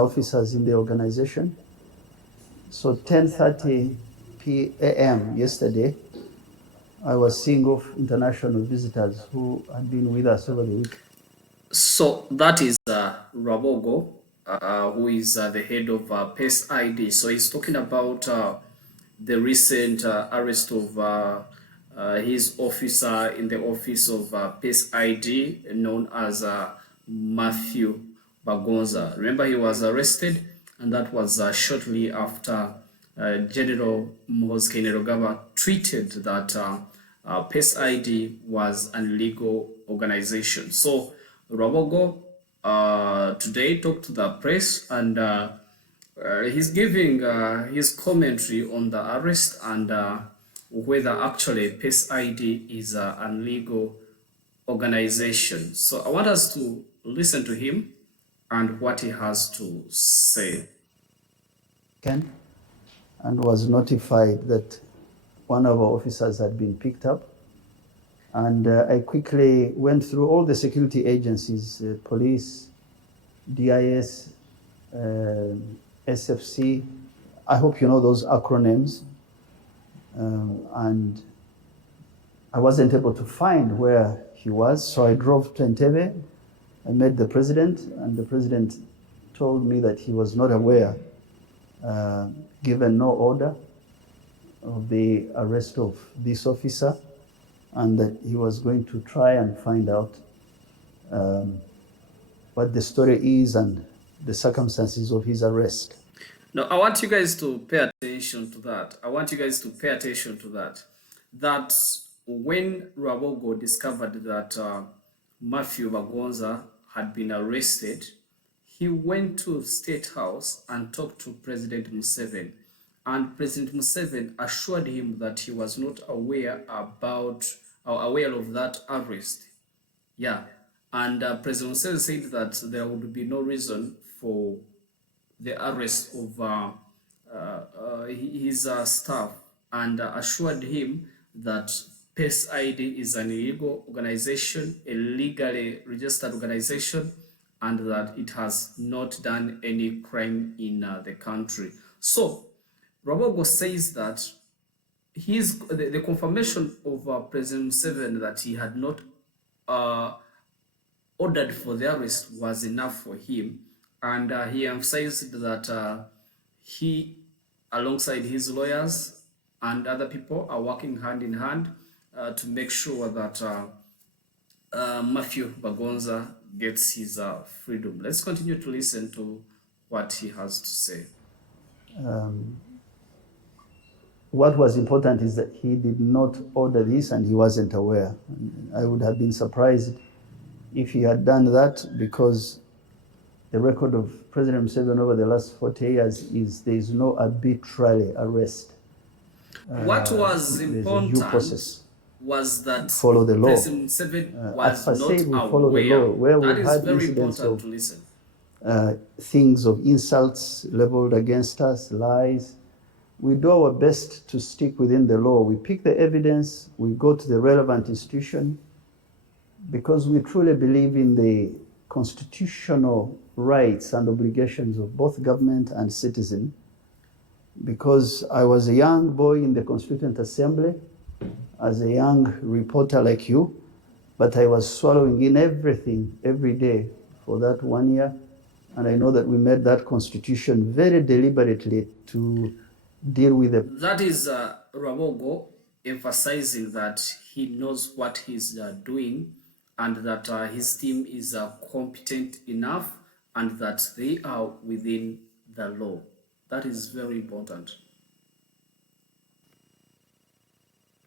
officers in the organization. So 10:30 p.m. yesterday, I was seeing off international visitors who had been with us over the week. So that is Rwabwogo, who is the head of PACE ID. So he's talking about the recent arrest of his officer in the office of PACE ID, known as Matthew Bagonza. Remember, he was arrested, and that was shortly after General Moses Kainerugaba tweeted that PACE ID was an illegal organization. So Rwabwogo today talked to the press, and he's giving his commentary on the arrest and whether actually PACE ID is an illegal organization. So I want us to listen to him and what he has to say. And was notified that one of our officers had been picked up. And I quickly went through all the security agencies, police, DIS, SFC. I hope you know those acronyms. And I wasn't able to find where he was, so I drove to Entebbe. I met the president, and the president told me that he was not aware, given no order of the arrest of this officer, and that he was going to try and find out what the story is and the circumstances of his arrest. Now, I want you guys to pay attention to that. That when Rwabwogo discovered that Matthew Bagonza had been arrested, he went to State House and talked to President Museveni. And President Museveni assured him that he was not aware about or aware of that arrest. Yeah. And President Museveni said that there would be no reason for the arrest of his staff, and assured him that PACE ID is an illegal organization, a legally registered organization, and that it has not done any crime in the country. So Rwabwogo says that the confirmation of President Museveni that he had not ordered for the arrest was enough for him, and he emphasized that he, alongside his lawyers and other people, are working hand in hand to make sure that Matthew Bagonza gets his freedom. Let's continue to listen to what he has to say. What was important is that he did not order this and he wasn't aware. I would have been surprised if he had done that, because the record of President Museveni over the last 40 years is there is no arbitrary arrest. What was important was that follow the law. President Museveni was not follow the law. Where that we is had very incidents important of to listen. Things of insults leveled against us, lies. We do our best to stick within the law. We pick the evidence, we go to the relevant institution, because we truly believe in the constitutional rights and obligations of both government and citizen. Because I was a young boy in the Constituent Assembly, as a young reporter like you, but I was swallowing in everything every day for that 1 year. And I know that we made that constitution very deliberately to deal with the... That is Rwabwogo emphasizing that he knows what he's doing, and that his team is competent enough, and that they are within the law. That is very important.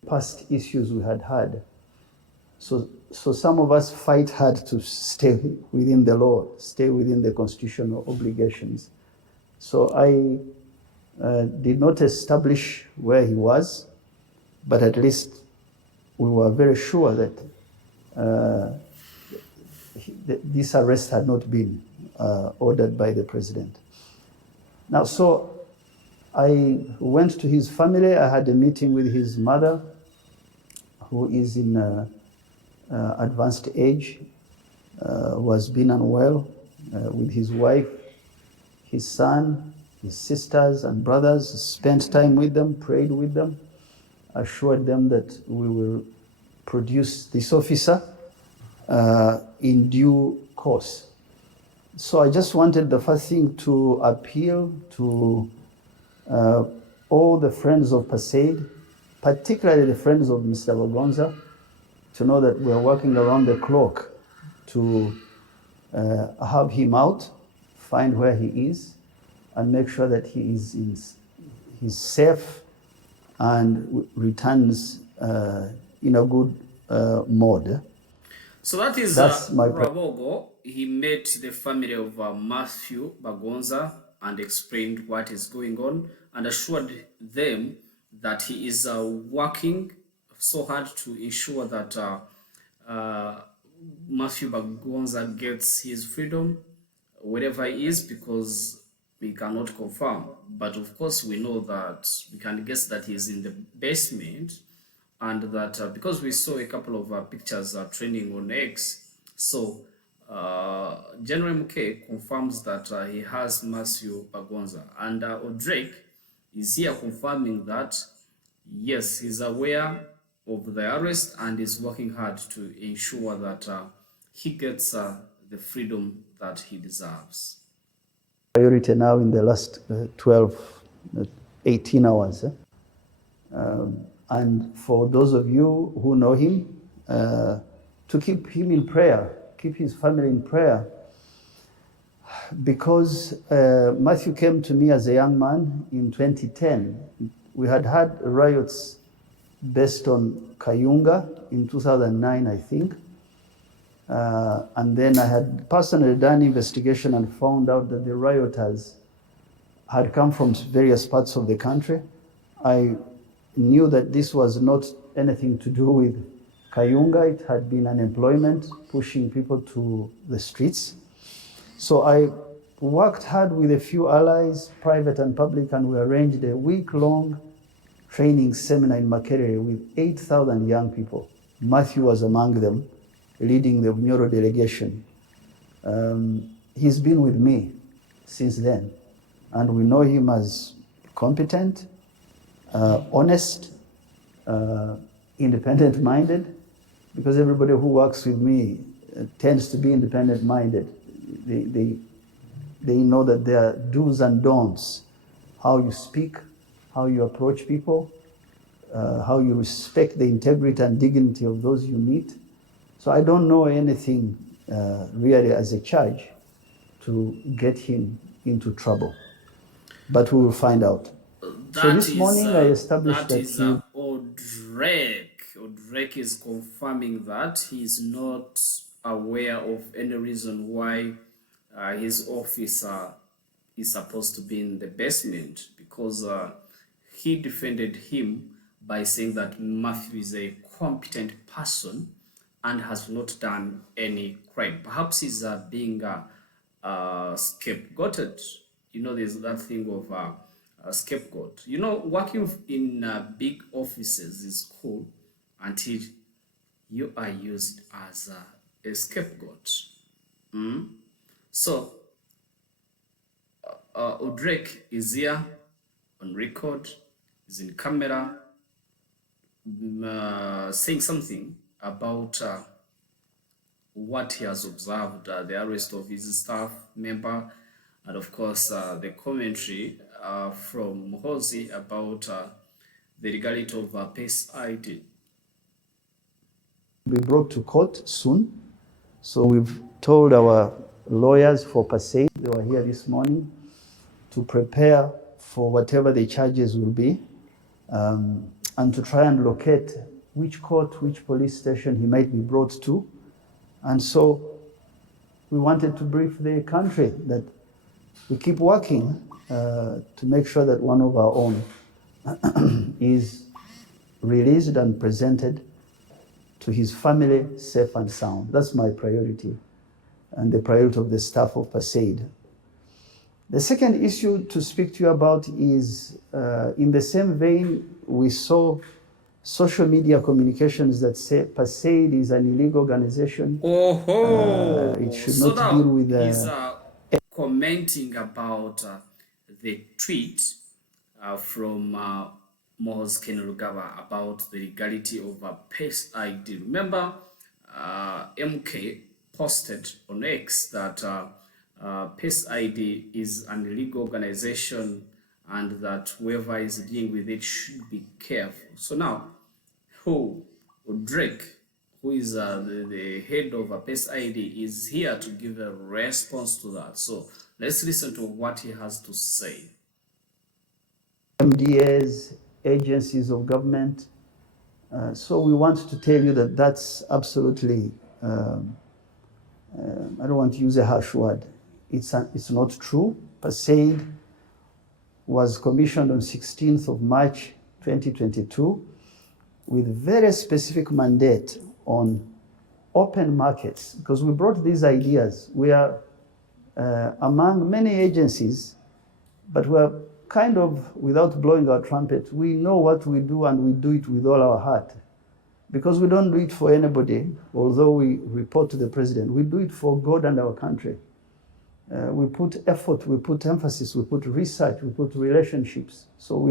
Past issues we had. So some of us fight hard to stay within the law, stay within the constitutional obligations. So I did not establish where he was, but at least we were very sure that this arrest had not been ordered by the president. Now, so I went to his family. I had a meeting with his mother, who is in advanced age, was been unwell, with his wife. his son, his sisters and brothers, spent time with them, prayed with them, assured them that we will produce this officer in due course. So I just wanted the first thing to appeal to all the friends of Pasaid, particularly the friends of Mr. Bagonza, to know that we're working around the clock to have him out, find where he is, and make sure that he's safe and returns in a good mode. So that is Rwabwogo. He met the family of Matthew Bagonza and explained what is going on and assured them that he is working so hard to ensure that Matthew Bagonza gets his freedom wherever he is, because we cannot confirm. But of course, we know that we can guess that he is in the basement, and that because we saw a couple of pictures trending on X, so General MK confirms that he has Matthew Bagonza, and Odrek is here confirming that yes, he's aware of the arrest and is working hard to ensure that he gets the freedom that he deserves. Priority now in the last 12, 18 hours. And for those of you who know him, to keep him in prayer, keep his family in prayer. Because Matthew came to me as a young man in 2010. We had had riots based on Kayunga in 2009, I think. And then I had personally done investigation and found out that the rioters had come from various parts of the country. I knew that this was not anything to do with Kayunga. It had been unemployment pushing people to the streets. So I worked hard with a few allies, private and public, and we arranged a week-long training seminar in Makerere with 8,000 young people. Matthew was among them, leading the Bunyoro delegation. He's been with me since then, and we know him as competent, honest, independent-minded, because everybody who works with me tends to be independent-minded. They know that there are do's and don'ts, how you speak, how you approach people, how you respect the integrity and dignity of those you meet. So I don't know anything really as a charge to get him into trouble, but we will find out. So this morning I established that Odrek is confirming that he is not aware of any reason why his officer is supposed to be in the basement, because he defended him by saying that Matthew is a competent person and has not done any crime. Perhaps he's being scapegoated. You know, there's that thing of a scapegoat. You know, working in big offices is cool until you are used as a scapegoat. So, Odrek is here on record, is in camera, saying something about what he has observed, the arrest of his staff member, and of course the commentary from Mohozi about the legality of PACE ID. Be brought to court soon. So we've told our lawyers for Pasaid, they were here this morning, to prepare for whatever the charges will be, and to try and locate which court, which police station he might be brought to. And so we wanted to brief the country that we keep working to make sure that one of our own is released and presented to his family safe and sound. That's my priority, and the priority of the staff of Pasaid. The second issue to speak to you about is, in the same vein, we saw social media communications that say Pasaid is an illegal organization. It should not deal with his commenting about the tweet from Mohoz Kainerugaba about the legality of PACE ID. Remember, MK posted on X that PACE ID is an illegal organization and that whoever is dealing with it should be careful. So now, Odrek, who is the head of PACE ID, is here to give a response to that. So let's listen to what he has to say. MDAs, agencies of government. So we want to tell you that that's absolutely, I don't want to use a harsh word. It's not true. PACE was commissioned on 16th of March 2022 with very specific mandate on open markets, because we brought these ideas. We are among many agencies, but we're kind of, without blowing our trumpet, we know what we do and we do it with all our heart. Because we don't do it for anybody, although we report to the president, we do it for God and our country. We put effort, we put emphasis, we put research, we put relationships. So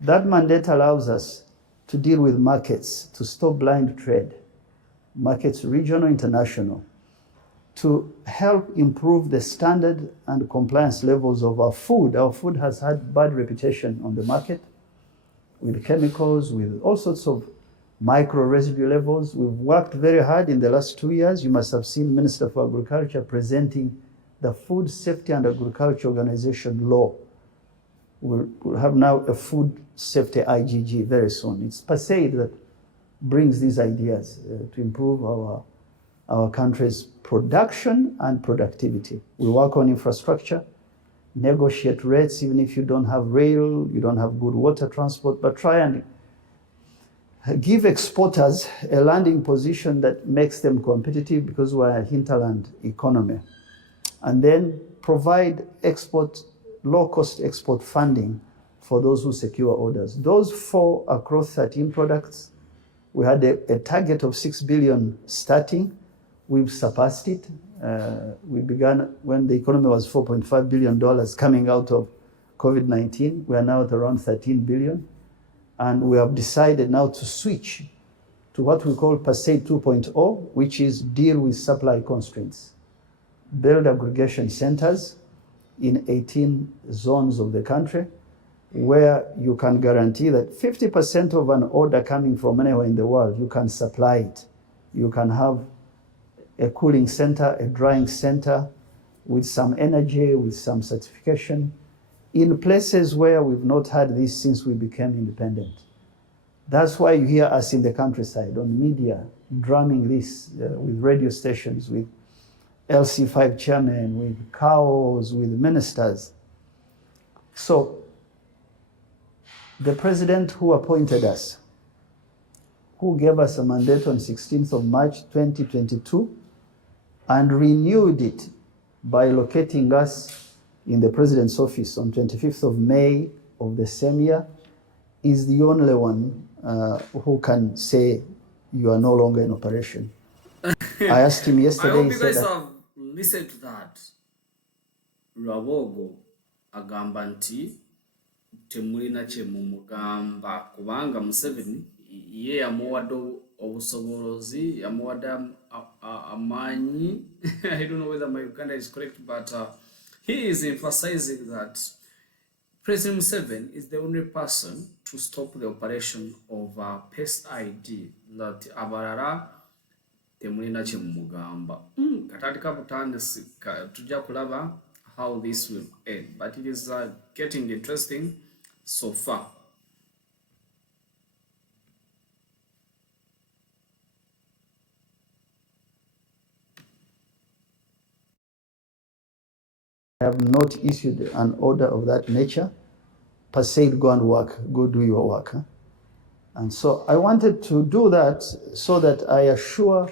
that mandate allows us to deal with markets, to stop blind trade, markets regional, international, to help improve the standard and compliance levels of our food. Our food has had bad reputation on the market with chemicals, with all sorts of micro residue levels. We've worked very hard in the last 2 years. You must have seen Minister for Agriculture presenting the Food Safety and Agriculture Organization law. We'll have now a food safety IGG very soon. It's PACE that brings these ideas to improve our country's production and productivity. We work on infrastructure, negotiate rates, even if you don't have rail, you don't have good water transport, but try and give exporters a landing position that makes them competitive, because we're a hinterland economy. And then provide low-cost export funding for those who secure orders. Those 4 across 13 products, we had a target of 6 billion starting. We've surpassed it. We began when the economy was $4.5 billion coming out of COVID-19. We are now at around 13 billion. And we have decided now to switch to what we call PACE 2.0, which is deal with supply constraints. Build aggregation centers in 18 zones of the country where you can guarantee that 50% of an order coming from anywhere in the world, you can supply it. You can have a cooling center, a drying center with some energy, with some certification, in places where we've not had this since we became independent. That's why you hear us in the countryside, on media, drumming this with radio stations, with LC5 chairmen, with cows, with ministers. So the president who appointed us, who gave us a mandate on 16th of March 2022 and renewed it by locating us in the president's office on 25th of May of the same year, is the only one who can say you are no longer in operation. I asked him yesterday. I hope you guys have listened to that. Rwabwogo agamba nti temulina kye mumugamba kubanga Museveni ye yamuwadde obusobolozi, yamuwadde amaanyi. I don't know whether my Uganda is correct, but he is emphasizing that President Museveni is the only person to stop the operation of PACE ID, that abalala temulina kye mumugamba. Katandika butandisi tujja kulaba how this will end, but it is getting interesting so far. I have not issued an order of that nature. PACE, go and work, go do your work. Huh? And so I wanted to do that so that I assure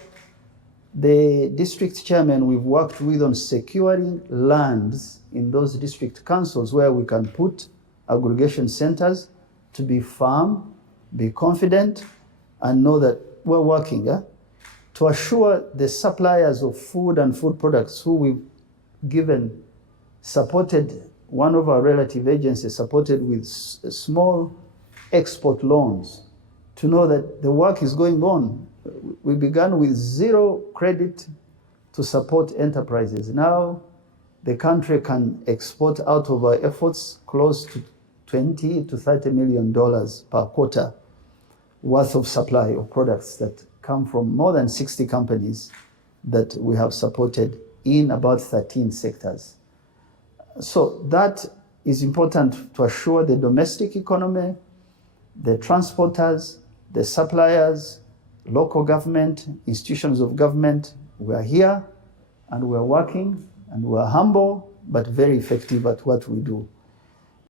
the district chairman we've worked with on securing lands in those district councils where we can put aggregation centers to be firm, be confident, and know that we're working to assure the suppliers of food and food products who we've given supported, one of our relative agencies supported with small export loans to know that the work is going on. We began with zero credit to support enterprises. Now the country can export out of our efforts close to $20 to $30 million per quarter worth of supply of products that come from more than 60 companies that we have supported in about 13 sectors. So that is important to assure the domestic economy, the transporters, the suppliers, local government, institutions of government. We are here and we are working and we are humble but very effective at what we do.